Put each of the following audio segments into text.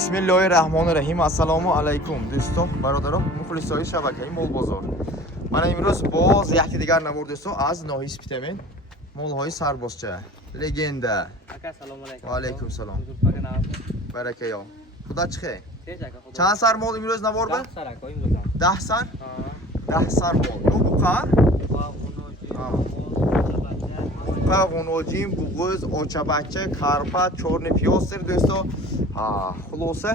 Bismillahirrahmanirrahim. Assalomu alaykum do'stlar, barodarim, muxlislar shabakasi Mol bozor. Mana imroz boz yakki digar navor do'stlar az nohis bitamin. Molhoy sarbozcha. Legenda. Aka assalomu alaykum. Va alaykum salom. Baraka yo. Xudo chiqay. Chand sar mol imroz navor ba? 10 sar aka imroz. 10 sar? Ha. 10 sar mol. Yo buqa? Buqa, g'unojim, bug'uz, ochabachcha, karpa, chorni piyosir do'stlar. Ha, xulosa.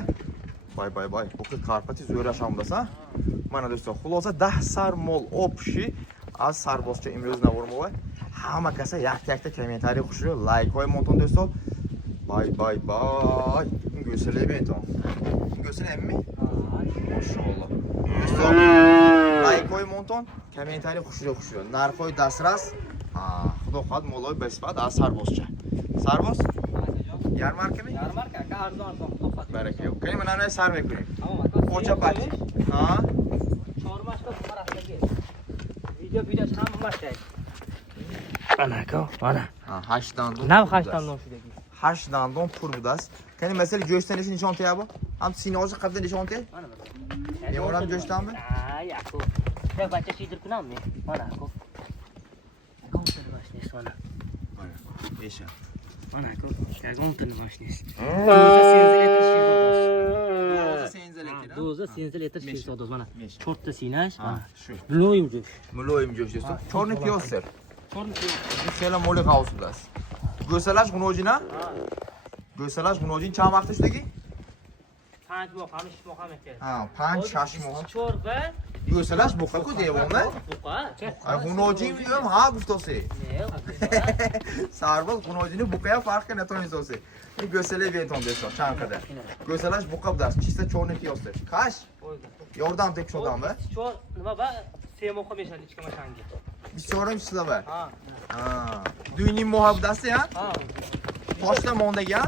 Bay. Bu karpati zo'rashamiz, ha? Mana do'stlar, xulosa 10 sar mol opshi az sarbozcha imroz navor mo'va. Hamma kasa yak-yakta kommentariy qo'shib, like qo'yib mo'ton do'stlar. Bay. Go'sale beton. Go'salemmi? Mashallah. Do'stlar, like qo'yib mo'ton, kommentariy qo'shib. Narxoy dasras. Ha, xudo xohlab moloy besfat az sarbozcha. Sarboz? Yarmarkami? Yarmarka aka arzon to'xtat. Baraka yo'q. Qani mana nima sarmay ko'ring. Tamam aka. Ochabat. Ha? Chormashda maraqaga. Video ham mashaq. Ana aka, mana. Ha, 8 dan. Nav 8 dan shudagi. 8 dan pur budas. Qani masala go'shtdan nishon tayabo? Ham sinoji qabda nishon tay? Mana. Yemoram go'shtdanmi? Ay aka. Ya bacha shidir kunammi? Mana aka. Ko'ngil boshlaysiz mana. Mana. Esha. Mana aka, ko'ngil boshlaysiz. Doza senziletr shirsodoz mana. 4 ta sinash mana. Shu. Muloyim jo'sh. Muloyim go'sht do'stlar. Chorni piyosir. Chorni piyoz. Sela moli qavsudas. Go'salash g'unojina? Go'salash g'unojin cham vaqt ishdagi? 5 moh, 5 moh ham ekan. Ha, 5-6 moh. Chorba. Go'salash buqa-ku devonda. Buqa. G'unojin ham ha guftasi. Sarboz g'unojini buqaga farqi nato'nisosi. Bu go'sala beton do'stlar, chanqada. Go'salash buqa budas, chista chorni piyosir. Qash? Yordam tek shodammi? Chor nima ba? Semoq meshadi ichka mashanga. Bichorim sizlar. Ha. Ha. Duyning muhabbati ha? Ha. Toshda mondagi ha?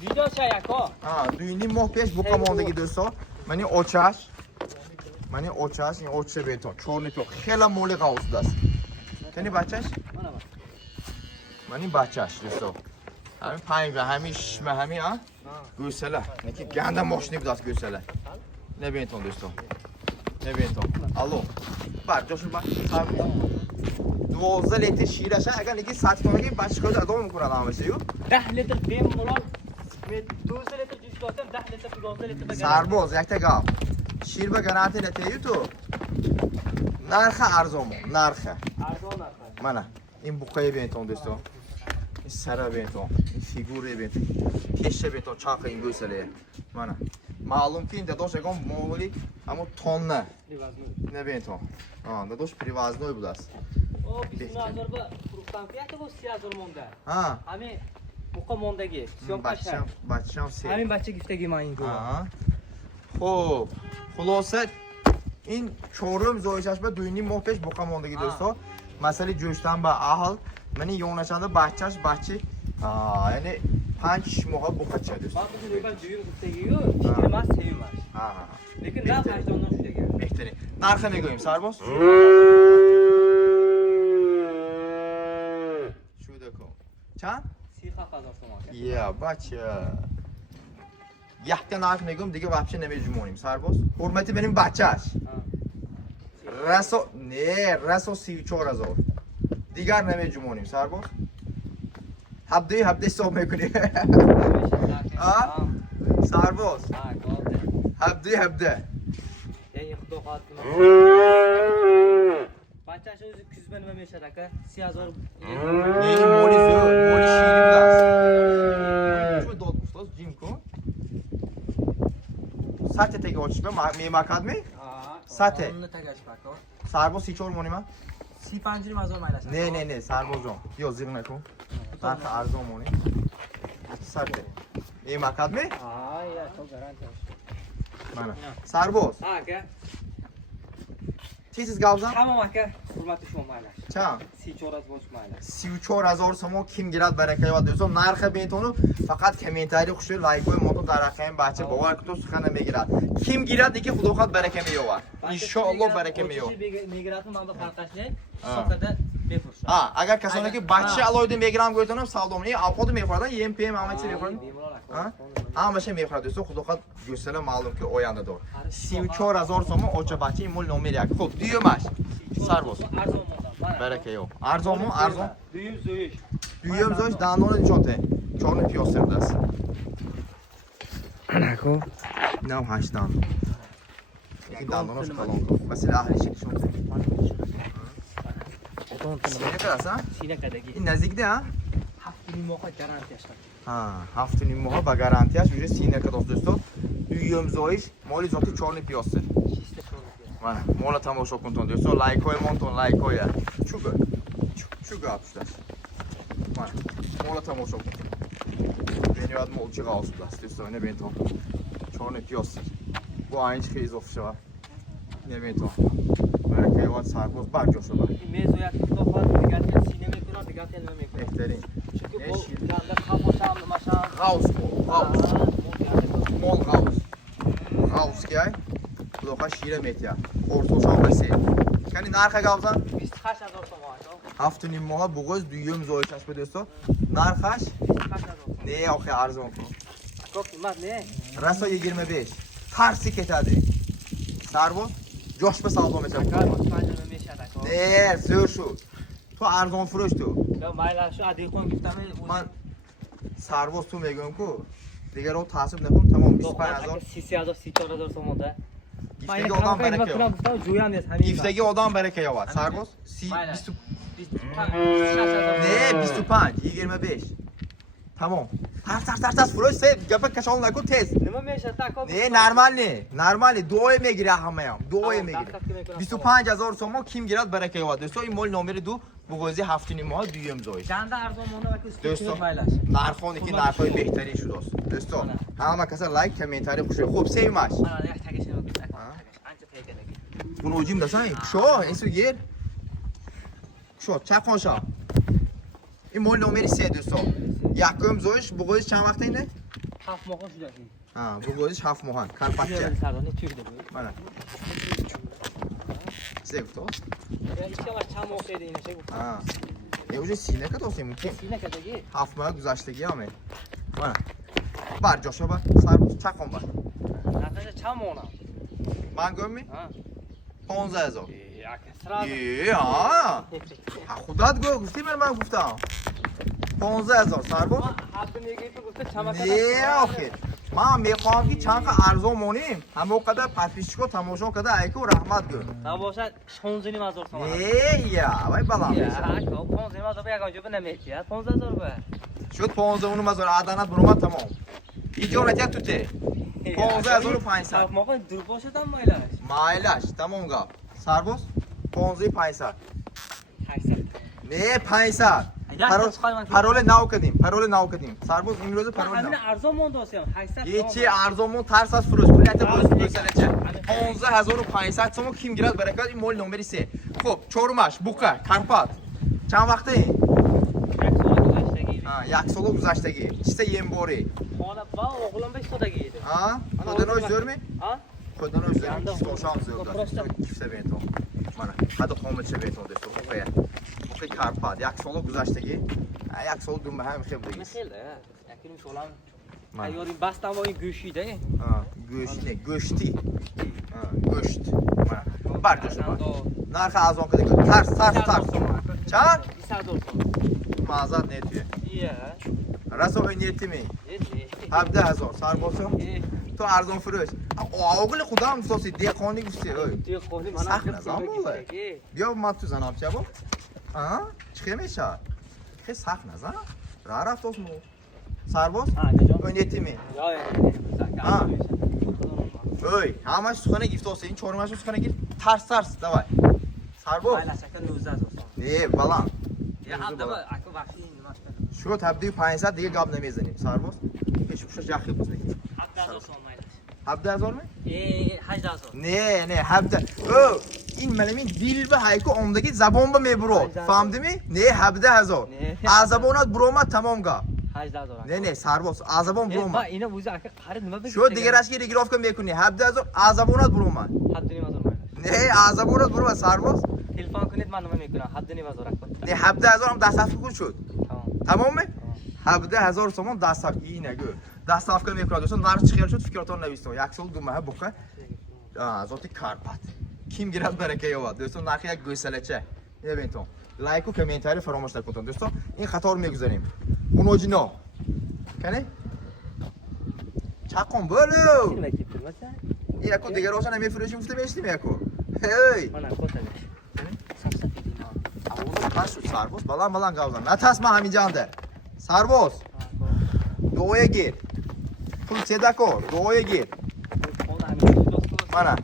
Video chayako. Ha, duyning moh pesh buqa mondagi do'stlar. Mana ochash. Mana ochash, in ocha beton. Chorni piyoz. Xela moli qavusdas. Qani bachash? Mana bak. Mana bachash do'stlar. Hamı payınca, hamı ha? Göğsele. Ne ki ganda moşni budas göğsele. Ne beton do'stlar. Ne beton. Alo. Bar, joshun bar. 12 litr shirash agar niki satmoga boshqa odam ko'radi hamasi-yu. 10 litr bemalol. Men 200 litr juice dotsam 10 litr 12 litr bagar. Sarboz yakta gap. Shirba garanti netayu tu. Narxi arzon, narxi. Arzon narxi. Mana, in buqay beton do'stlar. Sara beton, figure beton, keshe beton, chaqi in go'sale. Mana. Ma'lumki in dadosh egon moli, ammo tonna. Ne beton. Ha, dadosh привозной budas. O 20000 ba fruktantiyati bu 3000 monda. Ha. Hami buqa mondagi, syomka shar. Bachcham se. Hami bacha giftagi men ko'ra. Ha. Xo'p, xulosa in chorum zoyishashba duyning mohpesh buqa mondagi do'stlar. Masala jo'shdan ba ahl meni yonashanda bachi ya'ni 5 moha buqacha do'stlar. Bak bu nima jo'yim giftagi-yu, fikrim sevmas. Ha. Lekin na fajdondan shudagi. Behtarin. Narxini qo'ying, Sarboz. Shuda ko. Chan? 3000 so'm. Ya, bacha. Yakka narxini qo'yim, degan вообще nemejmonim, Sarboz. Hurmati benim bachash. Raso 34000. Digar nemejmonim, Sarboz. Habde hisob mekunی. Ha? Sarboz. Ha, qoldi. Habde. Ey xudo xotin. Bachash o'zi kuzba nima meshadi aka? 3000. Neyim moli şiiri biraz. Şu dot ustas Jimko. Sate teki oçma mi makad mi? Ha. Sate. Onu tagash bako. Sarboz hiç olmonima? 35 mazor maylash. Ne Sarbozjon. Yo zirna ko. Narx arzon moni. Sate. Mi makad mi? Ha, ya to garantiya. Mana. Sarboz. Ha aka. Tesiz gavzan? Tamam aka. Hurmatli shom maylash. Chan? 34 bosh maylash. 34000 so'm kim giradi barakayot do'stam. Narxi betonu faqat kommentariy qo'shib, like qo'yib, moto daraqaym bacha bovar kuto suxana megiradi. Kim giradi ki xudo xot baraka meyovar. Inshaalloh baraka meyovar. Migratim mana bu farqashni sotada بفروش. اگر کسانی که بچه علایده میگیرم گفتم سلام این اوقات میخوردن یم پی ام همه چی میخوردن همشه میخورد دوستو خدا خود گوساله معلوم که آینده دار 34000 سوم اوچه بچه این مول نمره یک خب دیومش سرباز برکه یو ارزون دویم زویش دندان چونته چون پیاسر دست خب نه هشتم این دندانش کلان کن مثل اهلی شکل چونته سینه که هستن؟ سینه کدگی این نزدیک ده ها؟ 7 ماه گارانتیش ها 7.5 ماه با گارانتیش میشه سینه که دوستو دویم زویش مالی زاتی چون پیاسر mana mola tomosha kunton do'stlar like qo'y monton like qo'y shu gapishlar mana mola tomosha kun beni yad molchi g'avslar do'stlar ne benton chorni piyosir bu aynchi xiz ofsha ne benton baraka yad sarboz barjosha bar mezoyat xudofat digatel sinema ekran digatel nima ekran behtarin chunki bu kanda xafosham mashan g'avs mol g'avs kay xudoqa shira metya o'rtosham basi kani narxa gavzan 28000 so'm 7.5 ماه بغض دویم زویش است به دوستا نرخش 28000 نه آخه ارزان کن اکو قیمت نه رسا 25 ترسی که تده سرباز جاش به سلام کار میتونه مطمئن میشه اکو نه سر شد تو ارزان فروش تو یا مایلاشو ادی خون گفتم من سرباز تو میگم کو دیگه رو تحسب نکن تمام 25000 33000 34000 so'm ده گیفتگی آدم برکه یاد گفتم جویان نیست همین گیفتگی آدم برکه یاد سرباز 20 نه 25 25 تمام ترس فروش سه گپ کشان نکن تز نما میشه تاکو نه نرمال دوی میگیره همه هم دوی میگیره 25000 سوم کیم گیرد برکه یاد دوستو این مول نمره 2 بگوزی 7.5 ماه دویم زویش چند ارزون مونده وقتی دوستو مایلاش نرخونی که نرخای بهتری شده است دوستو همه کسا لایک کامنتاری خوشه خوب سیمش من یک تاگش رو گفتم انت پیگه bunu ucum da sen şo esu yer şo çakonşa این مول نمره 3 دوستو یکم زویش بگوزی چند وقت اینه 7 ماه شده کی ها بگوزیش 7 ماهن کارپاتچه سرانه چی ده بود mana زفت هیچ کم چند ماه شده اینه چه گفت ها یه سینه که دوستیم که سینه کدگی 7 ماه گذشتگی همه mana برجاشا با سر چکن با نقشه چند ماه من گمی ها 15000 یک ها خودت گفتی من گفتم 15000 سرباز هفته میگی تو گفته چمکه نه آخه من میخوام که چند ارزون مونیم همه قدر پاتپیشکو تماشا کده ایکو رحمت گو نباشد 15000 تومان نه یا وای بالا یا کو 15000 به یکانجا به نمیشه 15000 به شد 15 اونو مزار عدنات برومت تمام اینجا نتیجه توته 15500 ما خود دور باشد مایلاش مایلاش تمام گا سرباز 15500 800 نه 500 پرول ناو کدیم سرباز امروز پرول همین ناو ارزون مونده است 800 هیچی ارزون ترس از فروش پولیت باز چه 15500 تومو کیم گیرد برکات این مول نمره 3 خب چورمش بوقا کارپات چند وقته یک سال گذشتگی چیست یم بوری حالا با اوغلم 5 سالگی ها خودنوش زورمی ها خودنوش زورمی توشام زور داد کیفته بینتون mana hadi qo'milcha beton deb o'qiya o'qiy karpat یک سال گذشتگی یک سال دون به هم خیلی دیگه خیلی یکی میشولم ایاری بستم با این گوشیده گوشتی گوشت برداشت نرخ از اون کده ترس چند 20000 معذرت نتیه ایه رسو نیتی می 17000 سربازم تو ارزان فروش آقل خودم سوسی دیقانی گوشتی دیگه خونی من سخت نزام بیا من تو زنم چه با چه میشه خیلی سخت نزن را رفت از مو سرباز نیتی می اوی همش سخنه گیفت واسه این چهارمش سخنه گیفت ترس دوای سرباز نه بالا یا هم دم اكو وقتی نماش شو تبدیل 500 دیگه گاب نمیزنیم سرباز پیش پوشش یخی بزنیم 10000 تومان 17000 می 18000 نه 70 او این ملمین دیل به هایکو اومدگی زبان به میبرو فهمدی می نه 17000 از زبانات برومت تمام گا 18000 نه سرباز از زبان برومت اینا بوزه اگه قرار نما بگی شو دیگه راش کی گرافت میکنی 17000 از زبانات برومت 7500 نه از زبانات برومت سرباز تلفن کنید من نمیکنم. حد نمیذارم. نه 17000 هم دست افکن شد. تمام. تمامه؟ 17000 so'm dast safka inagu. Dast safka mekuradi do'stlar. Narx chiqar shud fikrotdan naviston. Yak sol dumaha buqa. Zoti Karpat. Kim girad baraka yovat. Do'stlar narxi yak go'salacha. Eventon. Like و کامنتاری فراموش نکنید دوستان. این خطا رو میگذاریم. اونوجینا. کنه؟ چقم بولو. یکو دیگه روشن نمیفروشیم گفته میشتیم یکو. هی. من کوتاه. Kaç sarboz? Balan qavzan. Nə təsmə həmicəndə? Sarboz. Doğuya gir. Pul sedako, doğuya gir. Mana.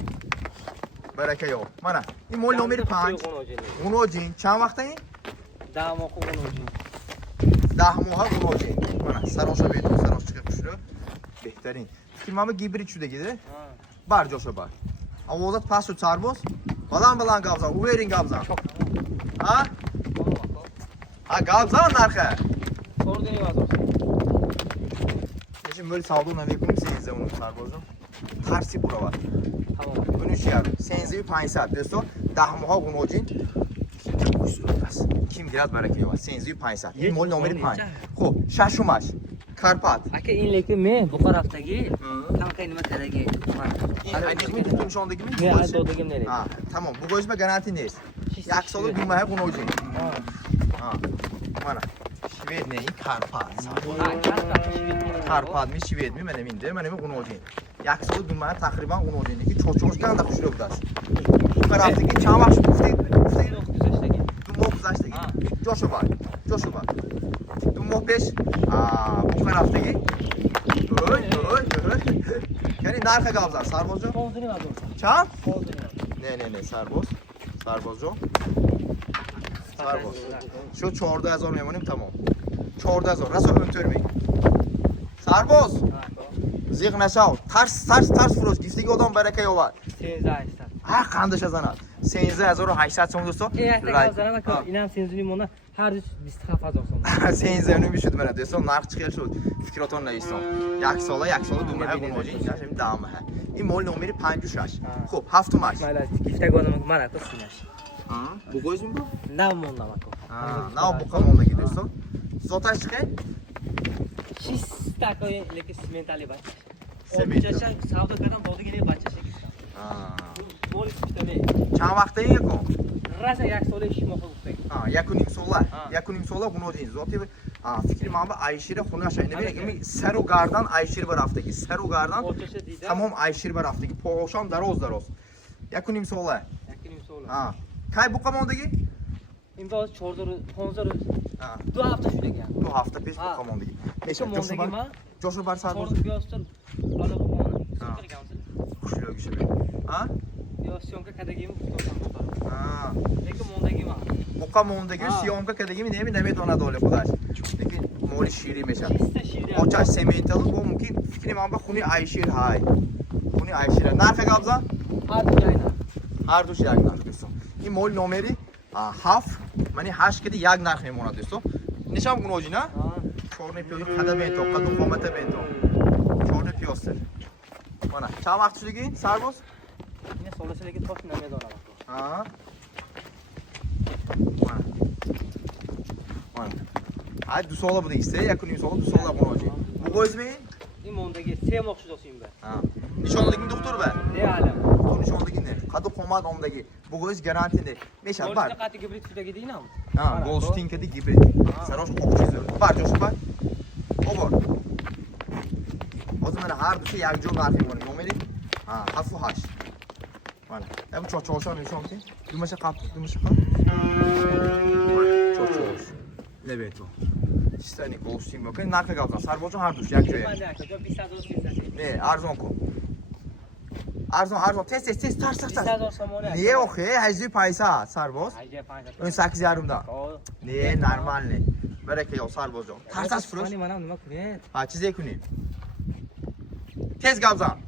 Bərəkə yox. Mana. این مول نمره 5. اونوجین. چند وقته این؟ 10 ماه اونوجین. 10 ماه اونوجین. Mana. Saroşa beydin. Saroş çıxıb düşürü. Behtarin. Firmamı gibrit şuda gedir. Bar coşa bar. Avozat pasu sarboz. Balan qavzan. U verin qavzan. Ha? Ha qavzan narxı. Orada ne var olsun? Şimdi böyle savdon aleyküm seyizde onun sarbozum. Tersi bura var. Tamam. Bunu şey yapın. Seyizde bir 5 saat. Desto dahmuha unocin. Kim girad baraka var. Seyizde bir 5 saat. این مول نمره 5. خب ششمش. Karpat. Aka این lekin men bu tarafdagi qanaqa nima kerak edi? Aynı mı tuttum şu andaki mi? Ne aldığım nereye? Ha tamam. Bu gözme garanti neyiz? Yak solu dumaha unocin. Ha. Mana. Şived neyin? Karpat. Karpat mi şived mi? Mən emindir. Mən emin unocin. Yak solu dumaha təqribən unocindeki çoçoşkan da xuşlu budaş. Bu taraftaki çamaq şu ufte. 9 yaşdaki. Coşu var. Dumok 5. Bu taraftaki. Öy. Yani narxa qavzan sarbozu. Oldu var olsun. Çam? Oldu. Ne sarboz. Sarbozu. Sarboz. Şu 14000 memonim tamam. 14000. Rasa öntürmeyin. Sarboz. Ziq nashav. Tars froz. Giftagi odam baraka yovar. 13800. Ha qandash azanat. 13800 so'm do'stlar. اینم 13000 مونه هر روز 27000 so'm. 13000 میشد من دوستان narx chiqar shud. Fikroton naviston. Yak sola dumaha bunojin. Yashim dama ha. این مول نمره 56. خب 7 ماش. Mayli, giftagi odam mana qo'sinash. Bu qo'yizmi bu? Nav monlama ko. Nav bu qamondagi do'stlar. Zotash chiqay. 6 taka lekin sementali bach. Sement. O'sha savdo qadam bo'ldigan bachasi. Mol istane. Chand vaqtda yakun? Rasa yak sola ish mo'qul qildik. Yakuning sola bunojin. Zoti fikri men bu Ayshira xunash. Nima saru gardan Ayshir bir haftaki. Saru gardan. Tamam Ayshir bir haftaki. Po'sham daroz. Yakuning sola. Kay bu qamondagi? İmroz 15 2 hafta shulagan. 2 hafta pesh bu qamondagi. Necha mondagi ma? Joshua bar sarboz. Yostir. Ala bu qamon. Xushlo gishib. Ha? Yo syomka kadagim tutoqam. Lekin mondagi ma. Bu qamondagi syomka kadagim nemi donadi xudash. Lekin moli shiri mesha. Ochash sementali bu mumkin fikri men bu xuni Ayshir hay. Xuni Ayshir. Narxi qabza? Har du jak narx do'stlar. این مول نمره 7 یعنی 8 کدی یک نرخ میمونه دوستان. نشام گنوجینا؟ چهار پیاده قدم بنتو قدم قامت بنتو. 4 پیاده. mana چند وقت شدگی سرباز؟ این سالسه دیگه توش نمیدونم. mana دو ساله بوده ایسته یکونیم ساله دو ساله گنوجی. Bu ismi? این موندگی 3 ماه شده سیم به. Nişanlıdaki doktor be. Ne alem? Doktor nişanlıdaki ne? Kadı komat omdaki. Bu göz garantinde. Meşal var. Golstin katı gibrit şudagi değil mi? Golstin katı gibrit. Saroş okçuzu. Var coşu var. O var. O zaman her bir şey yakcı narfi var. Nomeri. Hafu haş. Mana. Hem çoğuşan nişan ki. Dumaşa kaptı. Çoğuş. Ne beto. İstani golstin yok. Narfi kalkan. Sarbocan her duş yakcı. Ne? Arzon ko. Arzon tez tars. Niye o ki? Hacı paysa sarboz. 18 yarımda. Niye normal ne? Bereke yok sarbocan. Tarsas froş. Ha çize kuni. Tez gavzan.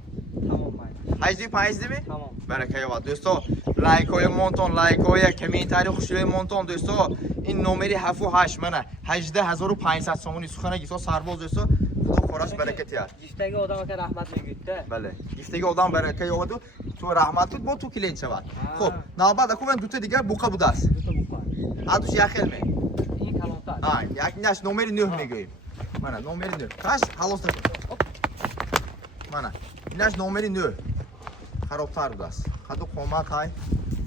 Tamam bay. Hacı payız değil mi? Tamam. Bereke yok dosto. Likeoy monton, komentari خوشوی monton dosto. این نمره 78 منه 18500 so'mni suxonaga sarboz dosto. Xudo xo'rosh barakat yer. Giftagi odamga rahmat megitdi. Bale. Giftagi odam baraka yo'g'di. تو رحمت بود با تو کلید شود. خب نوبت اکو من دوتا دیگر بوقه بوده است. دو تا بکن. ادوش یخل می. این کلانتر. یک نش نمره 9 میگوییم. من نمره 9. کاش خلاص نکن. من اینش نمره 9. خرابتر بوده است. خدو قومت های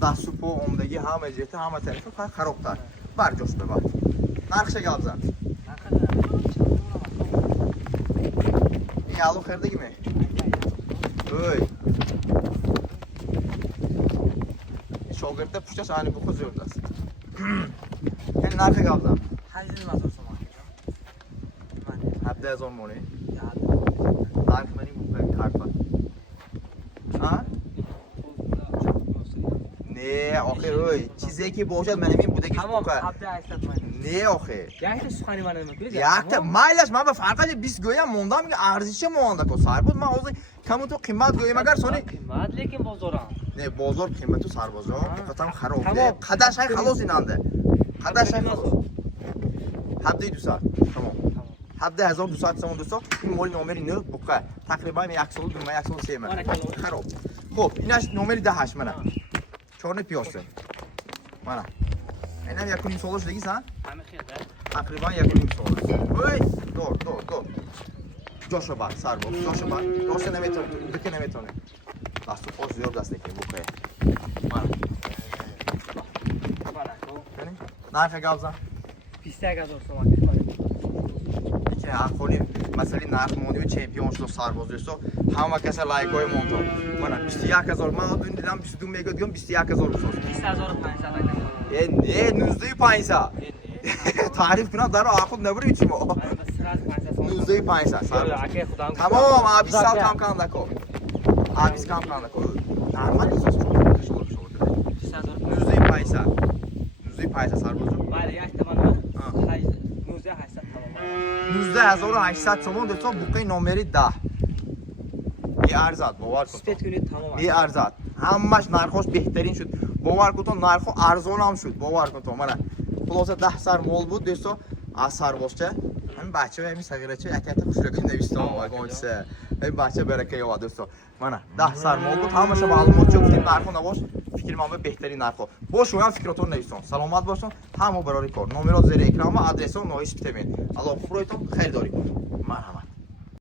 دست و پا عمدگی همه جهت همه طرف خرابتر. برجاش ببر. نرخش گل زن. این الو خردگی می. اوی. شاگرده پشتش آنی بخو زیاد است. این نرخ گل زن. 18000 تومان. 17000 مونه. نرخ منی بخو کارپا. ها؟ نه آخه اوی چیزی که باشد من همین بوده که تمام بکنم 18000 تومان. نه آخه یک سخنی من نمیکنید. یک تا مایلش من به فرقش 20 گویم موندم میگه ارزش مونده کو سر بود من حاضر کم تو قیمت گویم اگر سونی قیمت لیکن بازارم. نه بازار قیمت تو سربازا گفتم خراب تمام. قدش های خلاص ایننده قدش های خلاص حد 200 تمام حد 1200 تومان دوستا این مول نمره 9 بوقه تقریبا 102 103 من خراب خب اینش نمره 18 منه چهار پیاسه منه اینم یک نیم سالش دیگه سن همه خیلی تقریبا یک نیم سال اوی دور جاشو بر سر باز جاشو بر جاشو نمیتونه بکه نمیتونه دست و پاش زیاد دست نکنه بوقه منه ببین نرخ گلزن 21000 تومان. که هر خونی مثلا نرخ موندی و چمپیون شد سرباز دوستو همه کس لایک های مونتو من 21000 من دون دیدم 22 میگه دیگم 21000 بساز 20500 نه 19500 تعریف کنم در آخر نبری چی ما 19500 تمام آبی سال کم کم نکو آبی کم کم نکو نرمال نیست 19500 سرباز بله یک تومان 19800 تومان 19800 تومان دوستان بوقه نمره 10 یه ارزاد باور کن سپید کنید تمام یه ارزاد همش نرخش بهترین شد باور کن تو نرخ ارزان هم شد باور کن تو من خلاصه 10 سر مول بود دوستان از سربازچه همین بچه همین صغیره چه اکیت خوشرگی نوشته واگونسه این بچه برکه یا دوستان من 10 سر مول بود همش معلومات چه گفتیم نرخ نباش فکر ما بهترین نرخ باش و فکراتون نوشتم سلامت باشون همو برای کار نمرات زیر اکرام و آدرس و نویس بتمین الله خوب رویتون خیر داری مرحبا